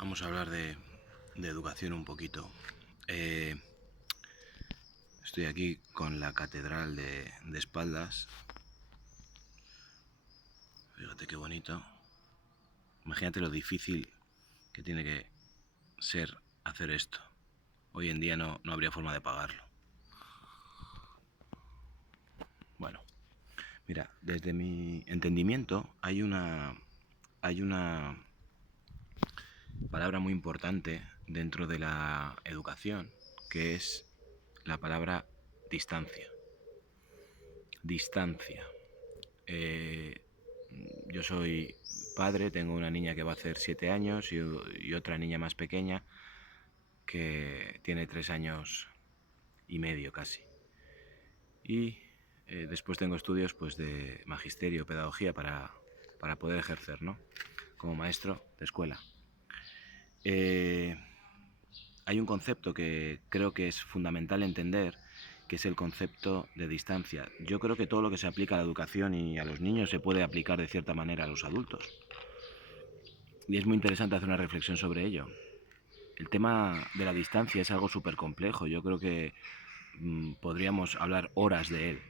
Vamos a hablar de educación un poquito. Estoy aquí con la catedral de espaldas. Fíjate qué bonito. Imagínate lo difícil que tiene que ser hacer esto. Hoy en día no habría forma de pagarlo. Bueno, mira, desde mi entendimiento hay una palabra muy importante dentro de la educación, que es la palabra distancia. Distancia. Yo soy padre, tengo una niña que va a hacer 7 años y otra niña más pequeña que tiene 3 años y medio casi. Y después tengo estudios pues, de magisterio, pedagogía para poder ejercer, ¿no? Como maestro de escuela. Hay un concepto que creo que es fundamental entender, que es el concepto de distancia. Yo creo que todo lo que se aplica a la educación y a los niños se puede aplicar de cierta manera a los adultos. Y es muy interesante hacer una reflexión sobre ello. El tema de la distancia es algo súper complejo. Yo creo que podríamos hablar horas de él.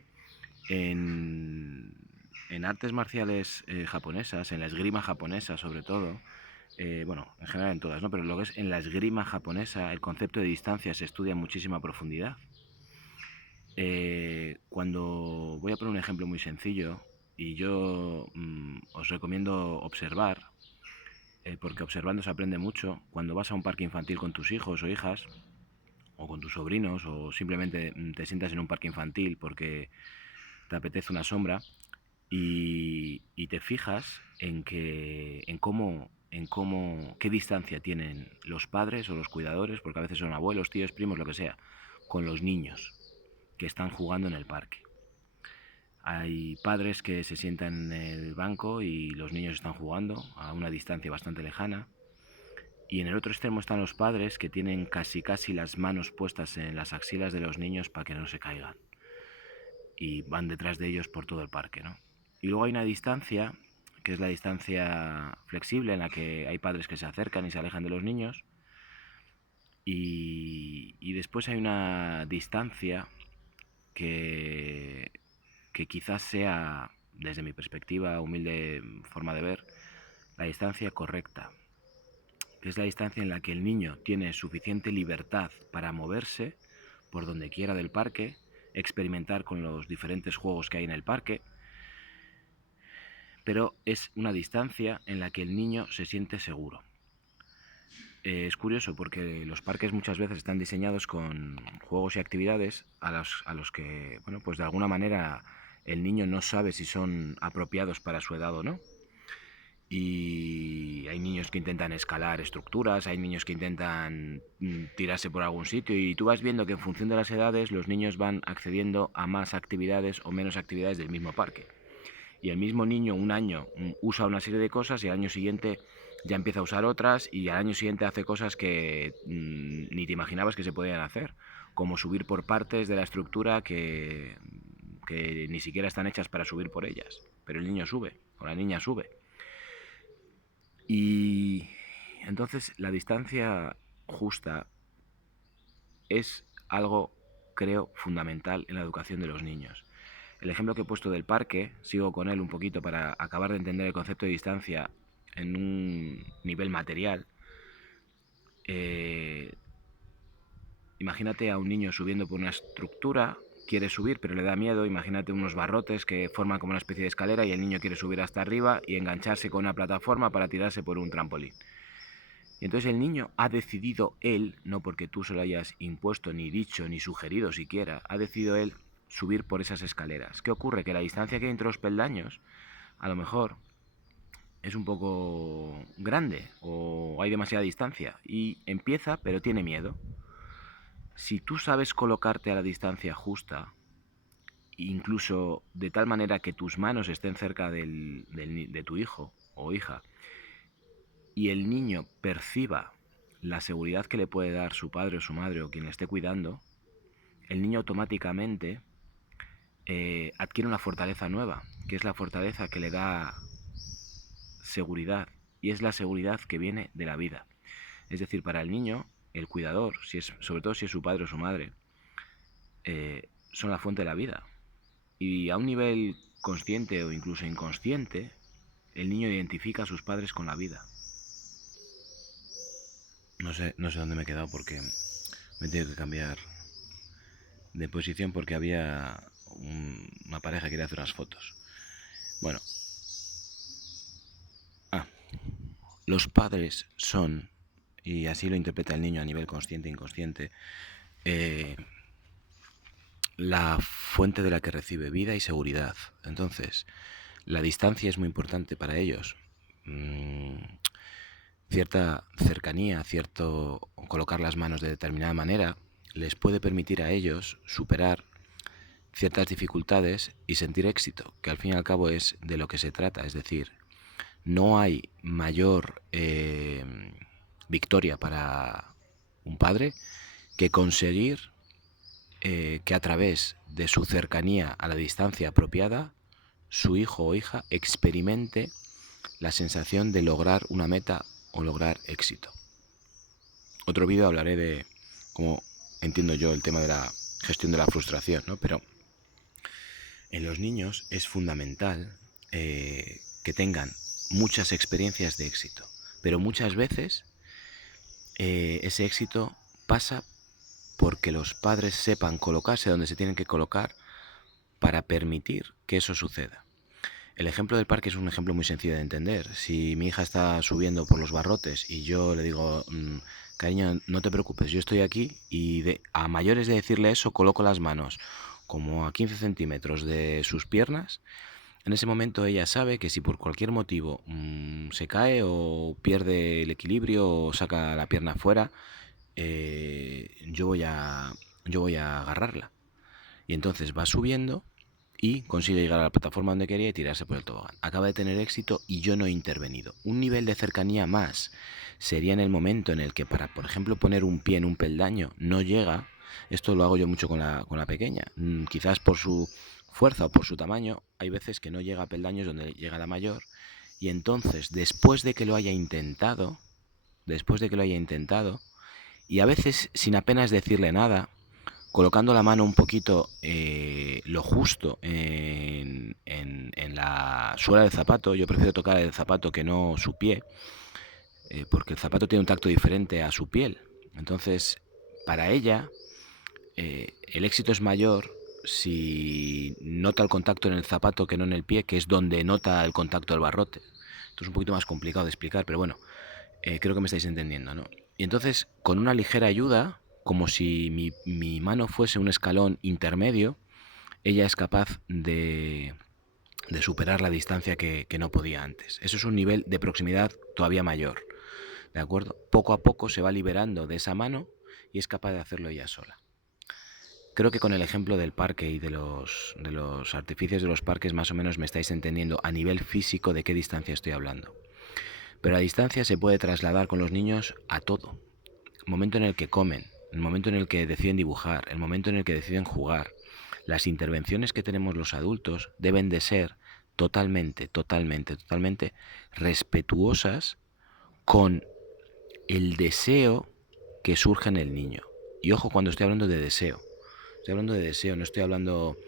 En artes marciales japonesas, en la esgrima japonesa sobre todo, bueno, en general en todas, ¿no? Pero lo que es en la esgrima japonesa, el concepto de distancia se estudia en muchísima profundidad. Cuando voy a poner un ejemplo muy sencillo, y yo os recomiendo observar, porque observando se aprende mucho. Cuando vas a un parque infantil con tus hijos o hijas, o con tus sobrinos, o simplemente te sientas en un parque infantil porque te apetece una sombra, y te fijas en qué distancia tienen los padres o los cuidadores, porque a veces son abuelos, tíos, primos, lo que sea, con los niños que están jugando en el parque. Hay padres que se sientan en el banco y los niños están jugando a una distancia bastante lejana. Y en el otro extremo están los padres que tienen casi las manos puestas en las axilas de los niños para que no se caigan. Y van detrás de ellos por todo el parque, ¿no? Y luego hay una distancia, que es la distancia flexible, en la que hay padres que se acercan y se alejan de los niños. Y después hay una distancia que, que quizás sea, desde mi perspectiva, humilde forma de ver, la distancia correcta, que es la distancia en la que el niño tiene suficiente libertad para moverse por donde quiera del parque, experimentar con los diferentes juegos que hay en el parque, pero es una distancia en la que el niño se siente seguro. Es curioso porque los parques muchas veces están diseñados con juegos y actividades a los que, bueno, pues de alguna manera el niño no sabe si son apropiados para su edad o no. Y hay niños que intentan escalar estructuras, hay niños que intentan tirarse por algún sitio, y tú vas viendo que en función de las edades los niños van accediendo a más actividades o menos actividades del mismo parque. Y el mismo niño un año usa una serie de cosas y al año siguiente ya empieza a usar otras, y al año siguiente hace cosas que ni te imaginabas que se podían hacer, como subir por partes de la estructura que ni siquiera están hechas para subir por ellas, pero el niño sube o la niña sube. Y entonces la distancia justa es algo, creo, fundamental en la educación de los niños. El ejemplo que he puesto del parque, sigo con él un poquito para acabar de entender el concepto de distancia en un nivel material. Eh, Imagínate a un niño subiendo por una estructura, quiere subir pero le da miedo. Imagínate unos barrotes que forman como una especie de escalera y el niño quiere subir hasta arriba y engancharse con una plataforma para tirarse por un trampolín. Y entonces el niño ha decidido él, no porque tú se lo hayas impuesto, ni dicho, ni sugerido siquiera, ha decidido él subir por esas escaleras. ¿Qué ocurre? Que la distancia que hay entre los peldaños, a lo mejor, es un poco grande o hay demasiada distancia y empieza pero tiene miedo. Si tú sabes colocarte a la distancia justa, incluso de tal manera que tus manos estén cerca de tu hijo o hija, y el niño perciba la seguridad que le puede dar su padre o su madre o quien le esté cuidando, el niño automáticamente adquiere una fortaleza nueva, que es la fortaleza que le da seguridad, y es la seguridad que viene de la vida. Es decir, para el niño, el cuidador, sobre todo si es su padre o su madre, son la fuente de la vida. Y a un nivel consciente o incluso inconsciente, el niño identifica a sus padres con la vida. No sé dónde me he quedado porque me he tenido que cambiar de posición porque había una pareja que quería hacer unas fotos. Bueno, los padres son, y así lo interpreta el niño a nivel consciente e inconsciente, la fuente de la que recibe vida y seguridad. Entonces, la distancia es muy importante para ellos. Cierta cercanía, cierto colocar las manos de determinada manera, les puede permitir a ellos superar ciertas dificultades y sentir éxito, que al fin y al cabo es de lo que se trata. Es decir, no hay mayor victoria para un padre que conseguir que a través de su cercanía a la distancia apropiada, su hijo o hija experimente la sensación de lograr una meta o lograr éxito. Otro vídeo hablaré de cómo entiendo yo el tema de la gestión de la frustración, ¿no? Pero en los niños es fundamental que tengan muchas experiencias de éxito, pero muchas veces ese éxito pasa porque los padres sepan colocarse donde se tienen que colocar para permitir que eso suceda. El ejemplo del parque es un ejemplo muy sencillo de entender. Si mi hija está subiendo por los barrotes y yo le digo, cariño, no te preocupes, yo estoy aquí, y a mayores de decirle eso, coloco las manos como a 15 centímetros de sus piernas, en ese momento ella sabe que si por cualquier motivo se cae o pierde el equilibrio o saca la pierna afuera, yo voy a agarrarla. Y entonces va subiendo y consigue llegar a la plataforma donde quería y tirarse por el tobogán. Acaba de tener éxito y yo no he intervenido. Un nivel de cercanía más sería en el momento en el que para, por ejemplo, poner un pie en un peldaño no llega. Esto lo hago yo mucho con la pequeña. Quizás por su fuerza o por su tamaño, hay veces que no llega a peldaños donde llega la mayor. Y entonces, después de que lo haya intentado, y a veces sin apenas decirle nada, colocando la mano un poquito lo justo en la suela del zapato. Yo prefiero tocar el zapato que no su pie, porque el zapato tiene un tacto diferente a su piel. Entonces, para ella, el éxito es mayor si nota el contacto en el zapato que no en el pie, que es donde nota el contacto del barrote. Esto es un poquito más complicado de explicar, pero bueno, creo que me estáis entendiendo, ¿no? Y entonces, con una ligera ayuda, como si mi mano fuese un escalón intermedio, ella es capaz de superar la distancia que no podía antes. Eso es un nivel de proximidad todavía mayor, ¿de acuerdo? Poco a poco se va liberando de esa mano y es capaz de hacerlo ella sola. Creo que con el ejemplo del parque y de los artificios de los parques más o menos me estáis entendiendo a nivel físico de qué distancia estoy hablando. Pero la distancia se puede trasladar con los niños a todo. El momento en el que comen, el momento en el que deciden dibujar, el momento en el que deciden jugar. Las intervenciones que tenemos los adultos deben de ser totalmente respetuosas con el deseo que surge en el niño. Y ojo cuando estoy hablando de deseo. Estoy hablando de deseo, no estoy hablando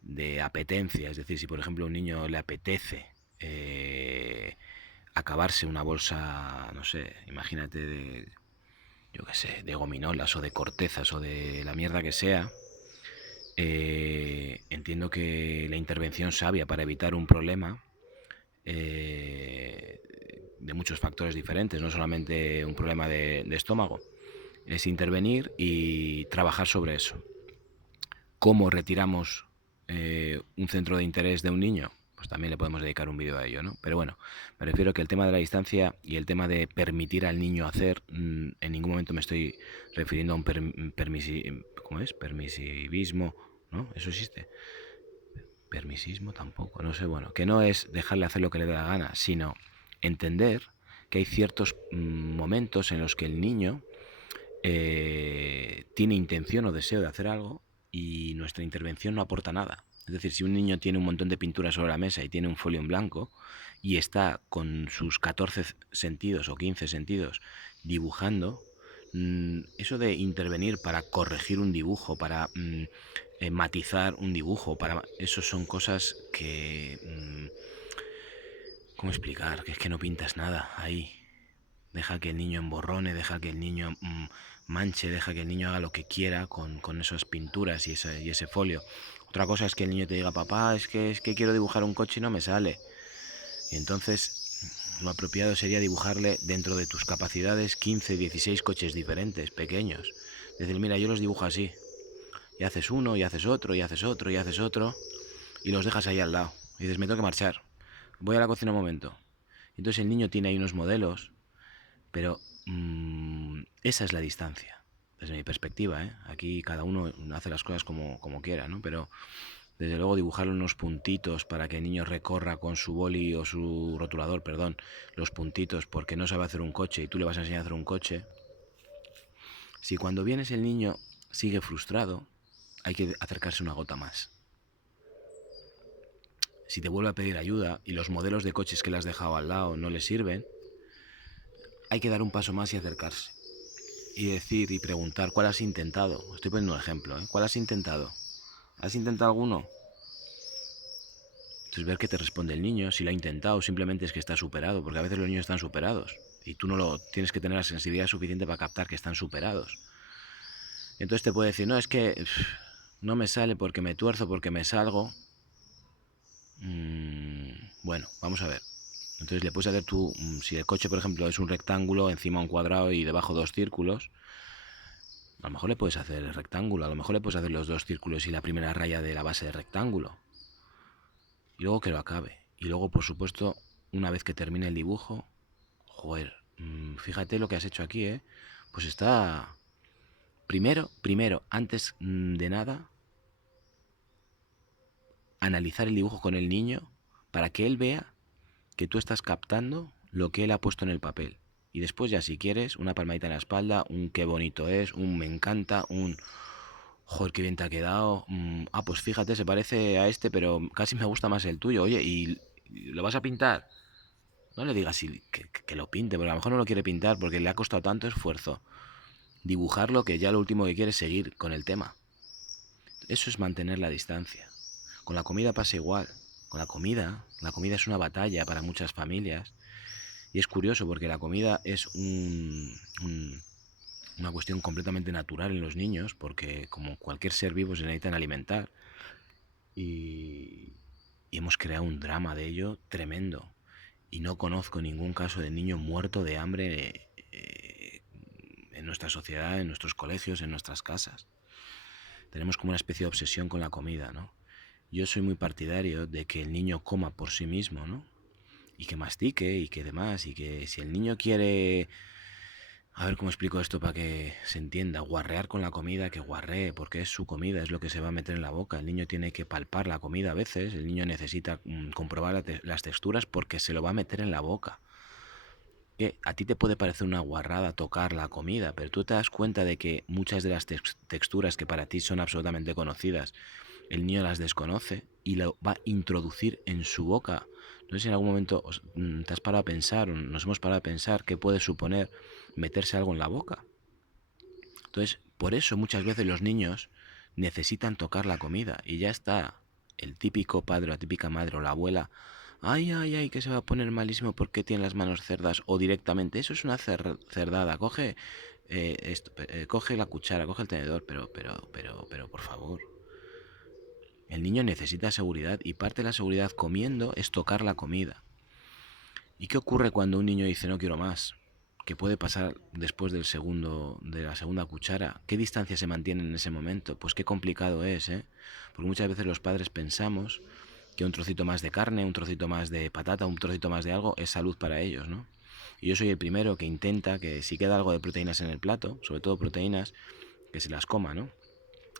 de apetencia. Es decir, si por ejemplo a un niño le apetece acabarse una bolsa, no sé, imagínate de gominolas o de cortezas o de la mierda que sea, entiendo que la intervención sabia para evitar un problema de muchos factores diferentes, no solamente un problema de estómago, es intervenir y trabajar sobre eso. ¿Cómo retiramos un centro de interés de un niño? Pues también le podemos dedicar un vídeo a ello, ¿no? Pero bueno, me refiero que el tema de la distancia y el tema de permitir al niño hacer, en ningún momento me estoy refiriendo a un permisivismo, ¿no? ¿Eso existe? Permisismo tampoco, no sé, bueno, que no es dejarle hacer lo que le dé la gana, sino entender que hay ciertos momentos en los que el niño tiene intención o deseo de hacer algo y nuestra intervención no aporta nada. Es decir, si un niño tiene un montón de pintura sobre la mesa y tiene un folio en blanco, y está con sus 14 sentidos o 15 sentidos dibujando, eso de intervenir para corregir un dibujo, para matizar un dibujo, eso son cosas que... ¿cómo explicar? Que es que no pintas nada ahí. Deja que el niño emborrone, deja que el niño manche, deja que el niño haga lo que quiera con esas pinturas y ese folio. Otra cosa es que el niño te diga, papá, es que quiero dibujar un coche y no me sale. Y entonces lo apropiado sería dibujarle dentro de tus capacidades 15, 16 coches diferentes, pequeños. Decir, mira, yo los dibujo así. Y haces uno, y haces otro, y haces otro, y haces otro. Y los dejas ahí al lado. Y dices, me tengo que marchar. Voy a la cocina un momento. Entonces el niño tiene ahí unos modelos, pero esa es la distancia, desde mi perspectiva, ¿eh? Aquí cada uno hace las cosas como quiera, ¿no? Pero desde luego dibujarle unos puntitos para que el niño recorra con su boli o su rotulador, perdón, los puntitos porque no sabe hacer un coche y tú le vas a enseñar a hacer un coche. Si cuando vienes el niño sigue frustrado, hay que acercarse una gota más. Si te vuelve a pedir ayuda y los modelos de coches que le has dejado al lado no le sirven, hay que dar un paso más y acercarse. Y decir y preguntar, ¿cuál has intentado? Estoy poniendo un ejemplo, ¿eh? ¿Cuál has intentado? ¿Has intentado alguno? Entonces ver qué te responde el niño, si lo ha intentado, simplemente es que está superado, porque a veces los niños están superados y tú no lo tienes que tener la sensibilidad suficiente para captar que están superados. Entonces te puede decir, no, es que no me sale porque me tuerzo, porque me salgo. Bueno, vamos a ver. Entonces le puedes hacer tú, si el coche por ejemplo es un rectángulo, encima un cuadrado y debajo dos círculos, a lo mejor le puedes hacer el rectángulo, a lo mejor le puedes hacer los dos círculos y la primera raya de la base del rectángulo. Y luego que lo acabe. Y luego, por supuesto, una vez que termine el dibujo, joder, fíjate lo que has hecho aquí, ¿eh? Pues está... Primero, antes de nada, analizar el dibujo con el niño para que él vea que tú estás captando lo que él ha puesto en el papel. Y después ya si quieres, una palmadita en la espalda, un qué bonito es, un me encanta, un joder, qué bien te ha quedado. Pues fíjate, se parece a este, pero casi me gusta más el tuyo. Oye, ¿y lo vas a pintar? No le digas que lo pinte, porque a lo mejor no lo quiere pintar porque le ha costado tanto esfuerzo dibujarlo que ya lo último que quiere es seguir con el tema. Eso es mantener la distancia. Con la comida pasa igual. Con la comida es una batalla para muchas familias. Y es curioso porque la comida es una cuestión completamente natural en los niños, porque como cualquier ser vivo se necesitan alimentar. Y hemos creado un drama de ello tremendo. Y no conozco ningún caso de niño muerto de hambre en nuestra sociedad, en nuestros colegios, en nuestras casas. Tenemos como una especie de obsesión con la comida, ¿no? Yo soy muy partidario de que el niño coma por sí mismo, ¿no? Y que mastique y que demás, y que si el niño quiere... A ver cómo explico esto para que se entienda. Guarrear con la comida, que guarree, porque es su comida, es lo que se va a meter en la boca. El niño tiene que palpar la comida a veces, el niño necesita comprobar las texturas porque se lo va a meter en la boca. Que a ti te puede parecer una guarrada tocar la comida, pero tú te das cuenta de que muchas de las texturas que para ti son absolutamente conocidas, el niño las desconoce y lo va a introducir en su boca. No sé si en algún momento te has parado a pensar, o nos hemos parado a pensar qué puede suponer meterse algo en la boca. Entonces, por eso muchas veces los niños necesitan tocar la comida y ya está el típico padre, la típica madre o la abuela, ay, ay, ay, que se va a poner malísimo porque tiene las manos cerdas, o directamente, eso es una cerdada, coge la cuchara, coge el tenedor, pero, por favor. El niño necesita seguridad y parte de la seguridad comiendo es tocar la comida. ¿Y qué ocurre cuando un niño dice no quiero más? ¿Qué puede pasar después de la segunda cuchara? ¿Qué distancia se mantiene en ese momento? Pues qué complicado es, ¿eh? Porque muchas veces los padres pensamos que un trocito más de carne, un trocito más de patata, un trocito más de algo es salud para ellos, ¿no? Y yo soy el primero que intenta que si queda algo de proteínas en el plato, sobre todo proteínas, que se las coma, ¿no?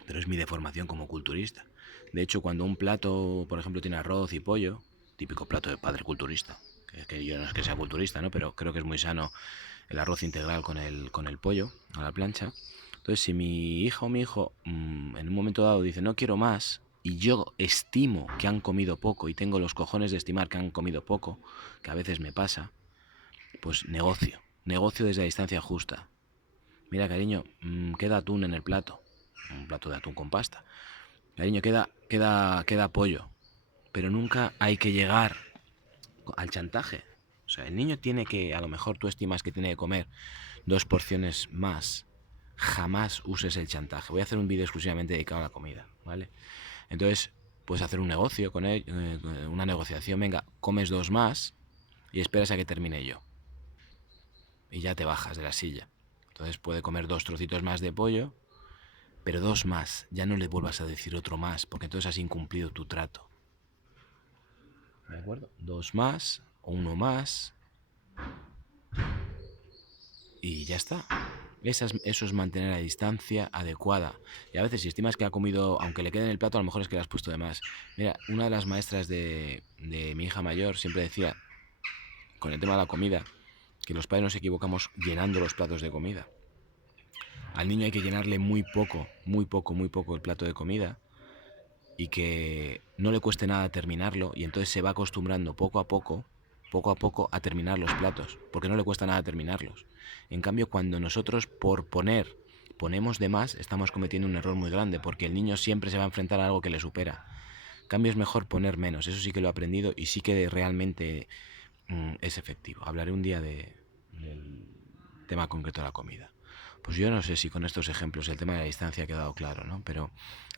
Pero es mi deformación como culturista. De hecho, cuando un plato, por ejemplo, tiene arroz y pollo, típico plato de padre culturista, que yo no es que sea culturista, ¿no? Pero creo que es muy sano el arroz integral con el pollo a la plancha. Entonces, si mi hija o mi hijo en un momento dado dice no quiero más, y yo estimo que han comido poco y tengo los cojones de estimar que han comido poco, que a veces me pasa, pues negocio desde la distancia justa. Mira, cariño, queda atún en el plato, un plato de atún con pasta. Cariño, queda pollo, pero nunca hay que llegar al chantaje. O sea, el niño tiene que, a lo mejor tú estimas que tiene que comer 2 porciones más. Jamás uses el chantaje. Voy a hacer un vídeo exclusivamente dedicado a la comida, ¿vale? Entonces, puedes hacer un negocio con él, una negociación. Venga, comes 2 más y esperas a que termine yo. Y ya te bajas de la silla. Entonces puede comer 2 trocitos más de pollo, pero 2 más. Ya no le vuelvas a decir otro más, porque entonces has incumplido tu trato. ¿De acuerdo? 2 más o 1 más. Y ya está. Eso es mantener la distancia adecuada. Y a veces si estimas que ha comido, aunque le quede en el plato, a lo mejor es que le has puesto de más. Mira, una de las maestras de mi hija mayor siempre decía, con el tema de la comida, que los padres nos equivocamos llenando los platos de comida. Al niño hay que llenarle muy poco el plato de comida y que no le cueste nada terminarlo, y entonces se va acostumbrando poco a poco a terminar los platos, porque no le cuesta nada terminarlos. En cambio, cuando nosotros ponemos de más, estamos cometiendo un error muy grande, porque el niño siempre se va a enfrentar a algo que le supera. En cambio, es mejor poner menos. Eso sí que lo he aprendido y sí que realmente es efectivo. Hablaré un día del tema concreto de la comida. Pues yo no sé si con estos ejemplos el tema de la distancia ha quedado claro, ¿no? Pero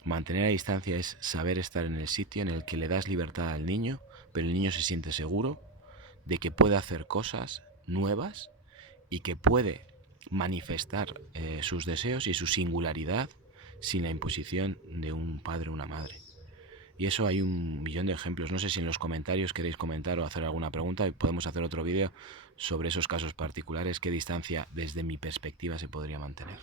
mantener la distancia es saber estar en el sitio en el que le das libertad al niño, pero el niño se siente seguro de que puede hacer cosas nuevas y que puede manifestar sus deseos y su singularidad sin la imposición de un padre o una madre. Y eso hay un millón de ejemplos. No sé si en los comentarios queréis comentar o hacer alguna pregunta y podemos hacer otro vídeo sobre esos casos particulares, qué distancia desde mi perspectiva se podría mantener.